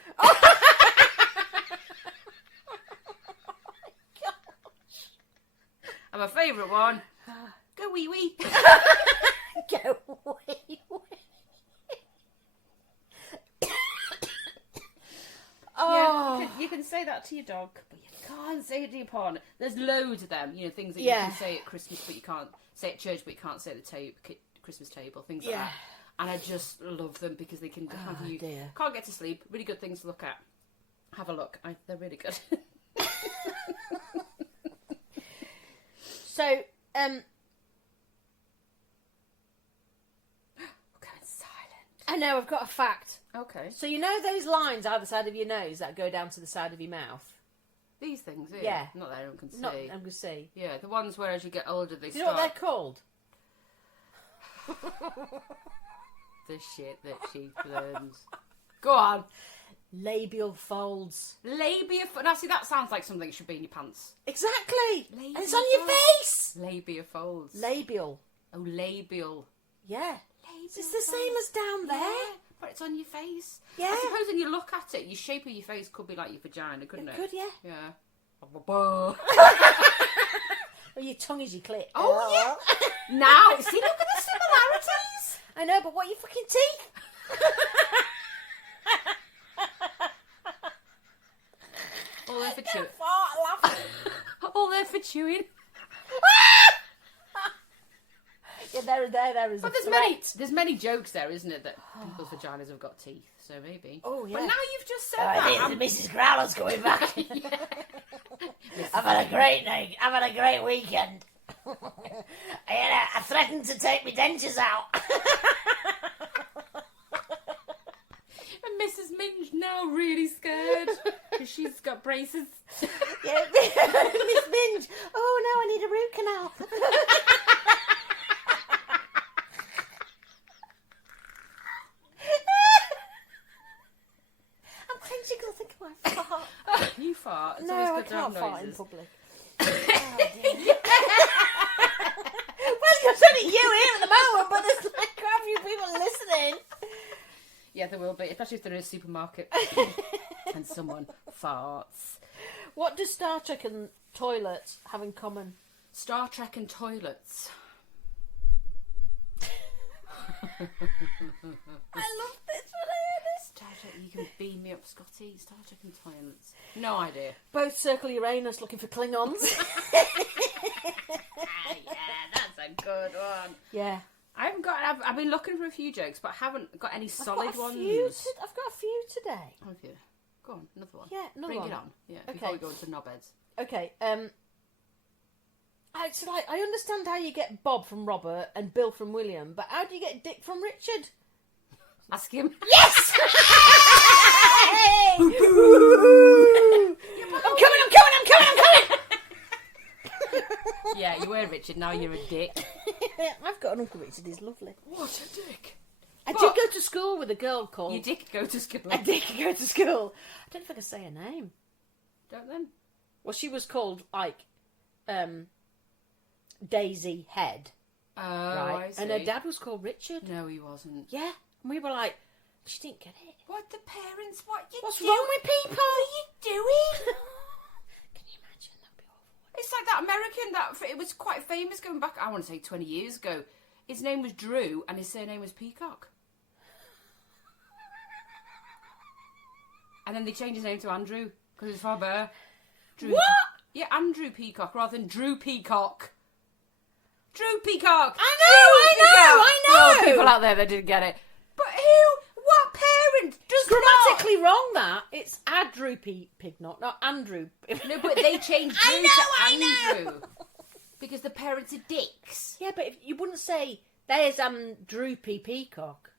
And my favourite one, go wee wee. Go wee wee. Yeah, you can say that to your dog, but you can't say it to your partner. There's loads of them. You know, things that you Yeah. can say at Christmas, but you can't say at church, but you can't say at the Christmas table. Things like Yeah. that. And I just love them because they can have you. Dear. Can't get to sleep. Really good things to look at. Have a look. They're really good. So, I know, I've got a fact. Okay. So you know those lines either side of your nose that go down to the side of your mouth? These things, Yeah. Not that anyone can see. Not, I'm going to see. Yeah, the ones where as you get older they Do you know start... what they're called? The shit that she learns. Go on. Labial folds. Labia... Now, see, that sounds like something that should be in your pants. Exactly. Labial And it's on your folds. face. Labia folds. Labial. Oh, labial. Yeah. Labial It's the same as down there. Yeah, but it's on your face. Yeah. I suppose when you look at it, your shape of your face could be like your vagina, couldn't it? Good, yeah. Yeah. Oh, Well, your tongue is your clit. yeah. Now, see, look at the similarities. I know, but what are your fucking teeth? All there for chewing. Fart laughing. All there for chewing. Yeah, there is But a there's many jokes there, isn't it, that people's vaginas have got teeth, so maybe. Oh, yeah. But now you've just said that. Mrs. Growler's coming back. I've had a great night. I've had a great weekend. I threatened to take my dentures out. And Mrs. Minge now really scared because she's got braces. Yeah, Miss Minge. Oh no, I need a root canal. I'm clenching because I think I might fart. You fart. It's No, always I good to have can't fart in noises. public. Oh, dear. Well, there's only you here at the moment, but there's like quite a few people listening. Yeah, there will be, especially if they're in a supermarket and someone farts. What do Star Trek and toilets have in common? Star Trek and toilets. I love this when I hear this. Star Trek, you can beam me up, Scotty. Star Trek and toilets. No idea. Both circle Uranus looking for Klingons. Yeah, that's a good one. Yeah. I've been looking for a few jokes, but I haven't got any solid ones. I've got a few today. Have you? Go on, another one. Yeah, another Bring one. it on. Yeah, Okay. before we go into knobheads. Okay, it's like, I understand how you get Bob from Robert and Bill from William, but how do you get Dick from Richard? Ask him. Yes! I'm coming! Yeah, you were Richard, now you're a dick. I've got an Uncle Richard, he's lovely. What a dick. I did go to school with a girl called... You did go to school. I did go to school. I don't know if I can say her name. Don't then. Well, she was called, like, Daisy Head. Oh, Right? I see. And her dad was called Richard. No, he wasn't. Yeah. And we were like, she didn't get it. What the parents? What you What's doing? wrong with people? What are you doing? Can you imagine? That'd be awful. It's like that American that it was quite famous going back. I want to say 20 years ago. His name was Drew, and his surname was Peacock. And then they changed his name to Andrew because it's far better. Drew. What? Yeah, Andrew Peacock rather than Drew Peacock. Drew Peacock. I know. For all the people out there that didn't get it. But who? What parent does Grammatically wrong, that. It's Andrew Pignot, not Andrew. No, but they changed Drew to Andrew. Because the parents are dicks. Yeah, but if you wouldn't say, there's Droopy Peacock.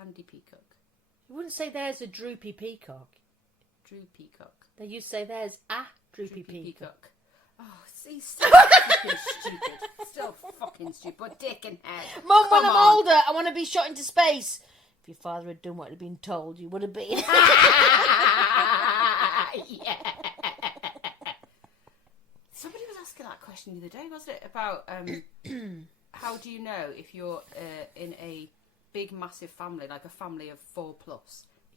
Andy Peacock. You wouldn't say there's a Droopy Peacock. Drew Peacock. Then you'd say there's a Droopy Peacock. Oh, see, still fucking stupid. Still fucking stupid. But dick and head. Mum, when Come I'm on. older, I want to be shot into space. If your father had done what had been told, you would have been. Yeah. Somebody was asking that question the other day, wasn't it? About how do you know if you're in a big, massive family, like a family of 4+,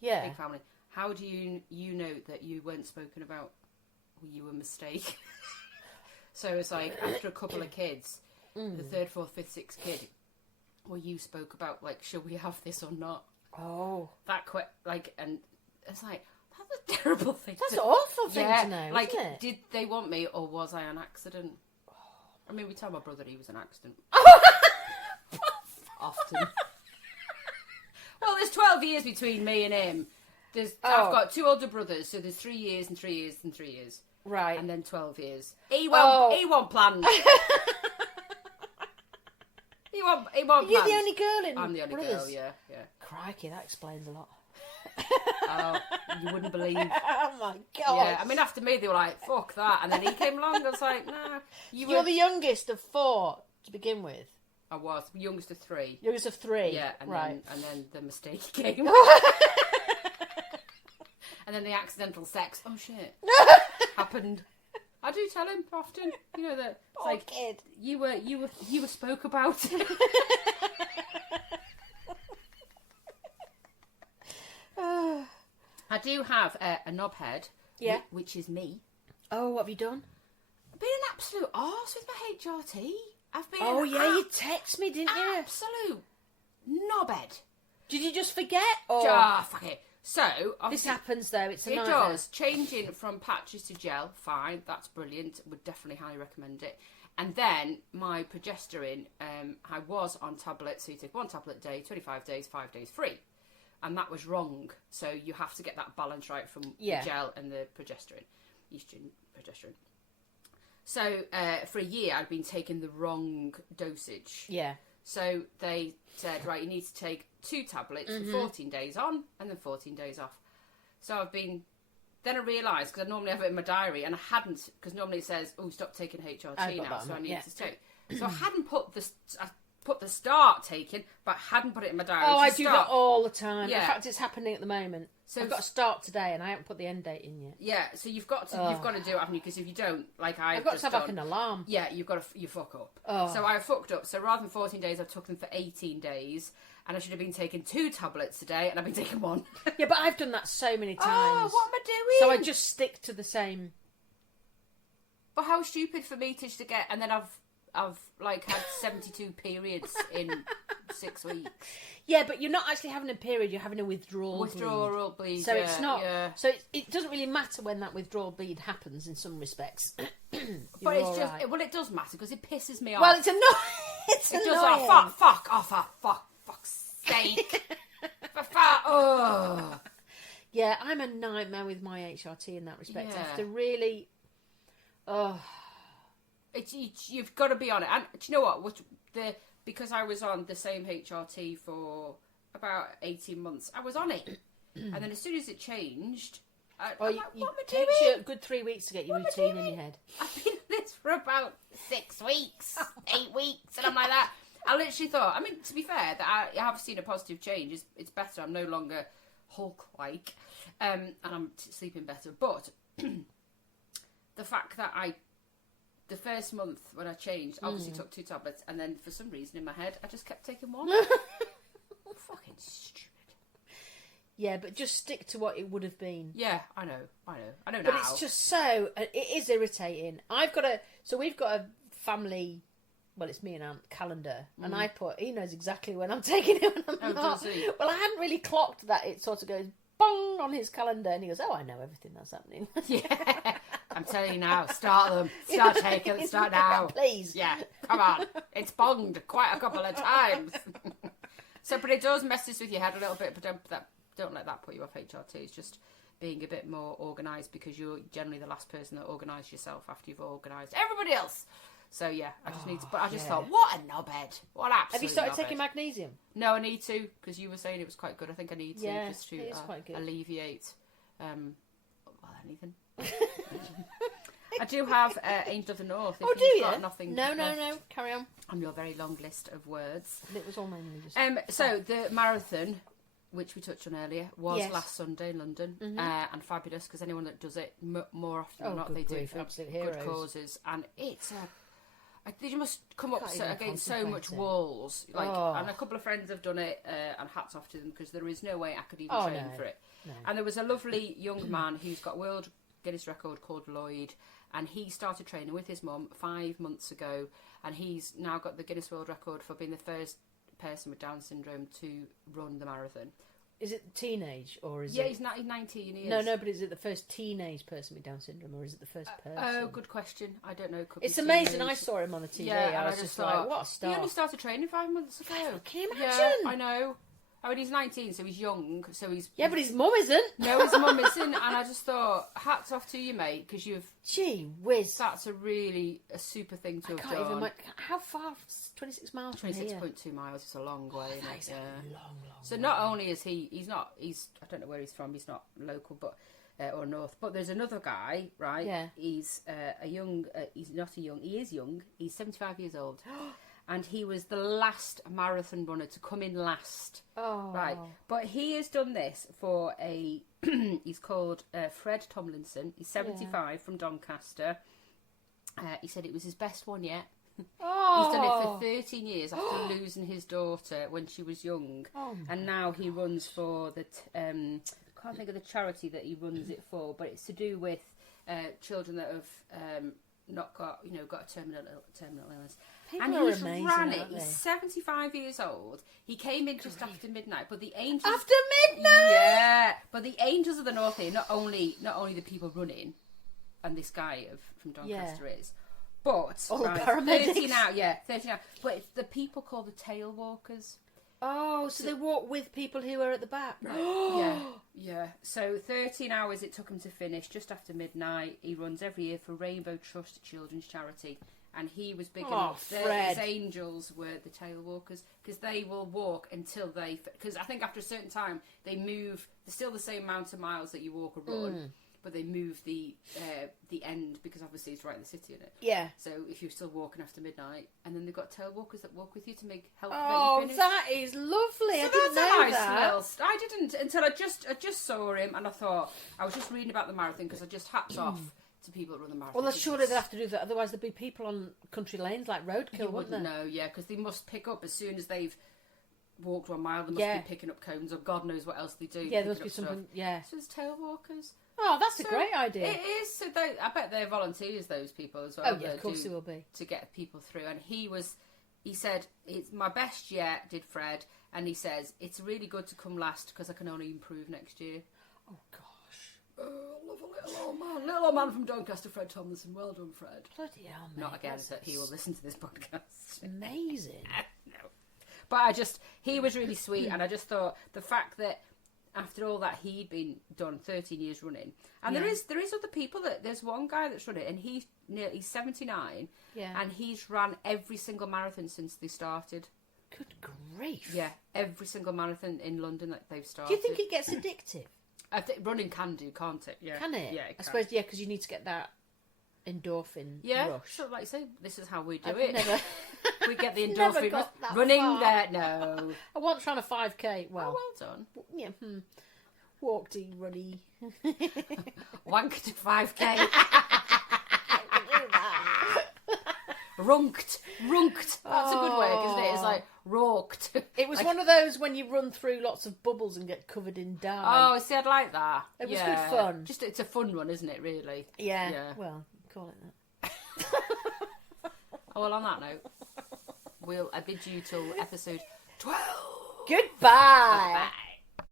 Yeah. big family. How do you know that you weren't spoken about? Or you were a mistake. So it's like after a couple of kids, the 3rd, 4th, 5th, 6th kid, well, you spoke about like, should we have this or not? Oh. That quick, like, and it's like, That's a terrible thing. That's an awful thing yeah, to know, like, isn't it? did they want me or was I an accident? I mean, we tell my brother he was an accident. Often. Well, there's 12 years between me and him. I've got 2 older brothers, so there's 3 years and 3 years and 3 years. Right. And then 12 years. He won't plan. He won't You're the only girl in I'm the only brothers. girl, yeah. Crikey, that explains a lot. Oh, you wouldn't believe. Oh my god. Yeah, I mean, after me, they were like, fuck that. And then he came along, I was like, nah. You're the youngest of 4 to begin with. I was. Youngest of 3. Youngest of 3. Yeah, and right. then the mistake came. And then the accidental sex. Oh, shit. Happened. I do tell him often, you know, that it's like kid. You were spoke about. I do have a knobhead, yeah, which is me. Oh, what have you done? I've been an absolute arse with my HRT. I've been. Oh yeah, you text me, didn't you? Absolute knobhead. Did you just forget? Or fuck it. So this happens though. It does. Changing from patches to gel, fine. That's brilliant. Would definitely highly recommend it. And then my progesterone, I was on tablets. So you take 1 tablet a day, 25 days, 5 days free, and that was wrong. So you have to get that balance right from the gel and the progesterone, estrogen, progesterone. So for a year, I'd been taking the wrong dosage. Yeah. So they said, right, you need to take 2 tablets for 14 days on and then 14 days off. So then I realised, because I normally have it in my diary, and I hadn't, because normally it says, oh, stop taking HRT now, so I need to take. So I hadn't put the start taking, but I hadn't put it in my diary. Oh, I do that all the time. Yeah. In fact, it's happening at the moment. So I've got to start today, and I haven't put the end date in yet. Yeah, so you've got to do it, haven't you? Because if you don't, like I've got to have like an alarm. Yeah, you fuck up. Oh. So I fucked up. So rather than 14 days, I took them for 18 days, and I should have been taking 2 tablets a day, and I've been taking 1. Yeah, but I've done that so many times. Oh, what am I doing? So I just stick to the same. But how stupid for me to get, and then I've like had 72 periods in 6 weeks. Yeah, but you're not actually having a period, you're having a withdrawal bleed. So it's not. Yeah. So it doesn't really matter when that withdrawal bleed happens in some respects. But it's just, right. Well, it does matter because it pisses me off. Well, it's annoying. It's annoying. Does, fuck off, fuck's sake. Oh. Yeah, I'm a nightmare with my HRT in that respect. Yeah. I have to really. Oh. You've got to be on it. And do you know what? Because I was on the same HRT for about 18 months, I was on it. And then as soon as it changed, it takes you a good 3 weeks to get your routine in your head. I've been on this for about 6 weeks, 8 weeks, and I'm like that. I literally thought, I mean, to be fair, that I have seen a positive change. It's better. I'm no longer Hulk-like, and I'm sleeping better. But the fact that the first month when I changed, obviously took 2 tablets, and then for some reason in my head, I just kept taking 1. Fucking stupid. Yeah, but just stick to what it would have been. Yeah, I know now. But it's just so, it is irritating. We've got a family, well, it's me and Aunt calendar, and he knows exactly when I'm taking it when I'm not. Does he? Well, I hadn't really clocked that it sort of goes bong on his calendar, and he goes, oh, I know everything that's happening. Yeah. I'm telling you now, start them. Start taking them, start now. Please. Yeah, come on. It's bonged quite a couple of times. But it does messes with your head a little bit, but don't let that put you off HRT. It's just being a bit more organised, because you're generally the last person that organise yourself after you've organised everybody else. So yeah, I just need to, but I just thought, what a knobhead. What absolute Have you started knobhead. taking magnesium? No, I need to, because you were saying it was quite good. I think I need to, just to it is quite good. alleviate anything. I do have Angel of the North. If do you? Got nothing No. left Carry on. on your very long list of words. It was all mainly just. So the marathon, which we touched on earlier, was last Sunday in London, and fabulous, because anyone that does it more often than not, they do it for good causes, and it's they must come up against so much walls. And a couple of friends have done it, and hats off to them, because there is no way I could even train for it. No. And there was a lovely young man who's got World Guinness record called Lloyd, and he started training with his mum 5 months ago, and he's now got the Guinness World Record for being the first person with Down syndrome to run the marathon. Is it teenage or is Yeah, it? he's 19. He is. No, but is it the first teenage person with Down syndrome, or is it the first person? Oh, good question. I don't know. Could It's be amazing. teenage. I saw him on the TV. Yeah, I was just like, what a He star. only started training 5 months ago. Can you Yeah, imagine? I know. I mean, he's 19, so he's young. So he's Yeah, but his mum isn't. no, his mum isn't. And I just thought, hats off to you, mate, because Gee whiz. that's a super thing to I have can't done. even. How far? 26 miles from here. 26.2 miles. It's a long way. Isn't That it? is Yeah. a long. So not only is he's I don't know where he's from. He's not local, but or north. But there's another guy, right? Yeah. He's he's not a young. He is young. He's 75 years old, and he was the last marathon runner to come in last. Oh. Right. But he has done this for a. He's called Fred Tomlinson. He's 75 from Doncaster. He said it was his best one yet. Oh. He's done it for 13 years after losing his daughter when she was young. Oh And now he runs for the... I can't think of the charity that he runs it for, but it's to do with children that have not got a terminal illness. People And are he's amazing, ran it. aren't they? He's 75 years old. He came in just after midnight, but the angels... After midnight? Yeah, but the Angels of the North here, not only the people running, and this guy from Doncaster is, but all the paramedics. 13 out. But it's the people called the tail walkers. Oh, so they walk with people who are at the back. Yeah. So 13 hours it took him to finish, just after midnight. He runs every year for Rainbow Trust Children's Charity. And he was big enough. Fred. His angels were the tail walkers, because they will walk until they... Because I think after a certain time, they move... They're still the same amount of miles that you walk or run, but they move the end, because obviously it's right in the city, isn't it? Yeah. So if you're still walking after midnight, and then they've got tail walkers that walk with you to help Oh, you finish. that is lovely. So I didn't that's know a nice that. little I didn't until I just saw him, and I thought I was just reading about the marathon, because I just hats off to people that run the marathon. Well, surely they'll have to do that. Otherwise, there'd be people on country lanes like roadkill, wouldn't there? No, yeah, because they must pick up as soon as they've walked 1 mile. They must be picking up cones, or God knows what else they do. Yeah, there must picking be up stuff. something. Yeah. So there's tail walkers. Oh, that's a So great idea. It is. So I bet they're volunteers, those people as well. Oh yeah, of course they will be. To get people through. And he said, it's my best yet, did Fred. And he says, it's really good to come last, because I can only improve next year. Oh gosh. Oh, I love a little old man. Little old man from Doncaster, Fred Tomlinson. Well done, Fred. Bloody hell, mate. Not again that he will listen to this podcast. Amazing. No. But he was really sweet, and I just thought the fact that after all that he'd been done 13 years running, and there is other people there's one guy that's run it, and he's 79, and he's ran every single marathon since they started. Good grief. Yeah, every single marathon in London that they've started. Do you think it gets addictive? I think running can do, can't it? Yeah. Can it? Yeah, it I can. suppose, yeah, because you need to get that endorphin rush. So like I say, this is how we do I've it. never- We get the Never endorphin got that running far. there. No. I once ran a 5k. Well, Oh, well done. yeah. Walkedy, runny. Wank to 5k. Runked. That's a good word, isn't it? It's like rorked. It was Like- one of those when you run through lots of bubbles and get covered in dye. Oh, see, I'd like that. It was good fun. Just it's a fun one, isn't it? Really. Yeah. Yeah. Well, call it that. Oh, well, on that note, I bid you till episode 12. Goodbye. Bye.